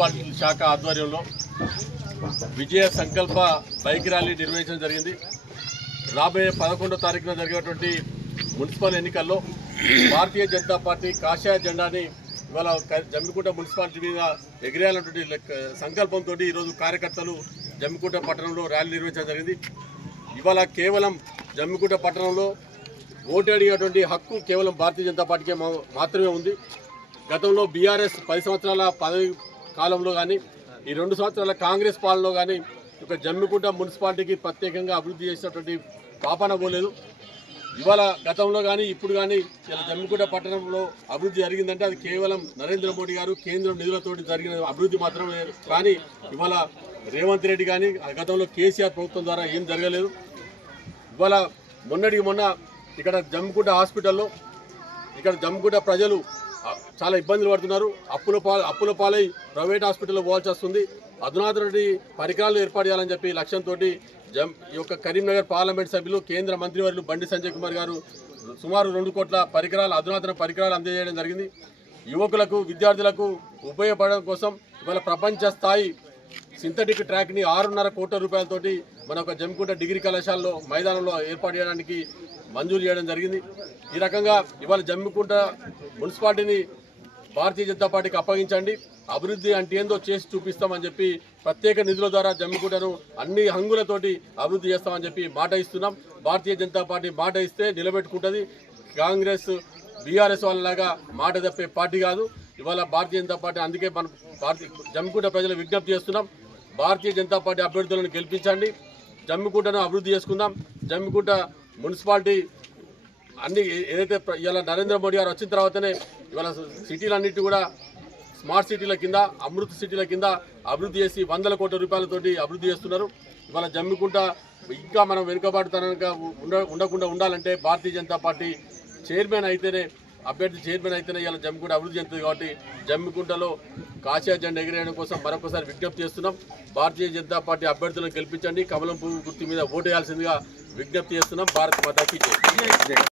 Municipality శాఖ ఆధ్వర్యంలో విజయ సంకల్ప బైక్ ర్యాలీ నిర్వహించడం జరిగింది. రాబోయే 11వ తారీఖున జరిగేటువంటి మున్సిపల్ ఎన్నికల్లో భారతీయ జనతా పార్టీ కాషాయ జెండాని ఇవాళ జమ్మికుంట మున్సిపాలిటీ మీద ఎగిరేయాలన్నటువంటి సంకల్పంతో ఈరోజు కార్యకర్తలు జమ్మికుంట పట్టణంలో ర్యాలీ నిర్వహించడం జరిగింది. ఇవాళ కేవలం జమ్మికుంట పట్టణంలో ఓటు అడిగేటువంటి హక్కు కేవలం భారతీయ జనతా పార్టీకే మాత్రమే ఉంది. గతంలో బీఆర్ఎస్ 10 సంవత్సరాల పదవి కాలంలో కానీ ఈ 2 సంవత్సరాల కాంగ్రెస్ పాలనలో కానీ ఒక జమ్మికుంట మున్సిపాలిటీకి ప్రత్యేకంగా అభివృద్ధి చేసినటువంటి పాపాన పోలేదు. ఇవాళ గతంలో కానీ ఇప్పుడు కానీ ఇలా జమ్మికుంట పట్టణంలో అభివృద్ధి జరిగిందంటే అది కేవలం నరేంద్ర మోడీ గారు కేంద్రం నిధులతోటి జరిగిన అభివృద్ధి మాత్రమే. కానీ ఇవాళ రేవంత్ రెడ్డి కానీ గతంలో కేసీఆర్ ప్రభుత్వం ద్వారా ఏం జరగలేదు. ఇవాళ మొన్నటికి మొన్న ఇక్కడ జమ్మికుంట హాస్పిటల్లో ఇక్కడ జమ్మికుంట ప్రజలు చాలా ఇబ్బందులు పడుతున్నారు. అప్పుల పాలై ప్రైవేట్ హాస్పిటల్లో పోవాల్సి వస్తుంది. అధునాతన పరికరాలు ఏర్పాటు చేయాలని చెప్పి లక్ష్యంతో ఈ యొక్క కరీంనగర్ పార్లమెంట్ సభ్యులు కేంద్ర మంత్రివర్యులు బండి సంజయ్ కుమార్ గారు సుమారు 2 కోట్ల పరికరాలు అధునాతన పరికరాలు అందజేయడం జరిగింది. యువకులకు విద్యార్థులకు ఉపయోగపడడం కోసం ఇవాళ ప్రపంచ స్థాయి సింథటిక్ ట్రాక్ని 6.5 కోట్ల రూపాయలతోటి మన ఒక జమ్మికుంట డిగ్రీ కళాశాలలో మైదానంలో ఏర్పాటు చేయడానికి మంజూరు చేయడం జరిగింది. ఈ రకంగా ఇవాళ జమ్మికుంట మున్సిపాలిటీని భారతీయ జనతా పార్టీకి అప్పగించండి, అభివృద్ధి అంటే ఏందో చేసి చూపిస్తామని చెప్పి ప్రత్యేక నిధుల ద్వారా జమ్మికుంటను అన్ని హంగులతోటి అభివృద్ధి చేస్తామని చెప్పి మాట ఇస్తున్నాం. భారతీయ జనతా పార్టీ మాట ఇస్తే నిలబెట్టుకుంటుంది. కాంగ్రెస్ బీఆర్ఎస్ వాళ్ళలాగా మాట తప్పే పార్టీ కాదు. ఇవాళ భారతీయ జనతా పార్టీ అందుకే మనం జమ్మికుంట ప్రజలు విజ్ఞప్తి చేస్తున్నాం. భారతీయ జనతా పార్టీ అభ్యర్థులను గెలిపించండి, జమ్మికుంటను అభివృద్ధి చేసుకుందాం. జమ్మికుంట మున్సిపాలిటీ అన్ని ఏదైతే ఇవాళ నరేంద్ర మోడీ గారు వచ్చిన తర్వాతనే ఇవాళ సిటీలన్నిటి కూడా స్మార్ట్ సిటీల కింద అమృత్ సిటీల కింద అభివృద్ధి చేసి 100 కోట్ల రూపాయలతోటి అభివృద్ధి చేస్తున్నారు. ఇవాళ జమ్మికుంట ఇంకా మనం వెనుకబాటుతనంగా ఉండకుండా ఉండాలంటే భారతీయ జనతా పార్టీ చైర్మన్ అయితేనే అభ్యర్థి చైర్మన్ అయితేనే ఇలా జమ్మికుంట అభివృద్ధి చెందుతుంది. కాబట్టి జమ్మికుంటలో కాషాయ జెండా ఎగిరేయడం కోసం మరొకసారి విజ్ఞప్తి చేస్తున్నాం. భారతీయ జనతా పార్టీ అభ్యర్థులను గెలిపించండి, కమలం పువ్వు గుర్తు మీద ఓటు వేయాల్సిందిగా విజ్ఞప్తి చేస్తున్నాం. భారత్ మాతాకి జై.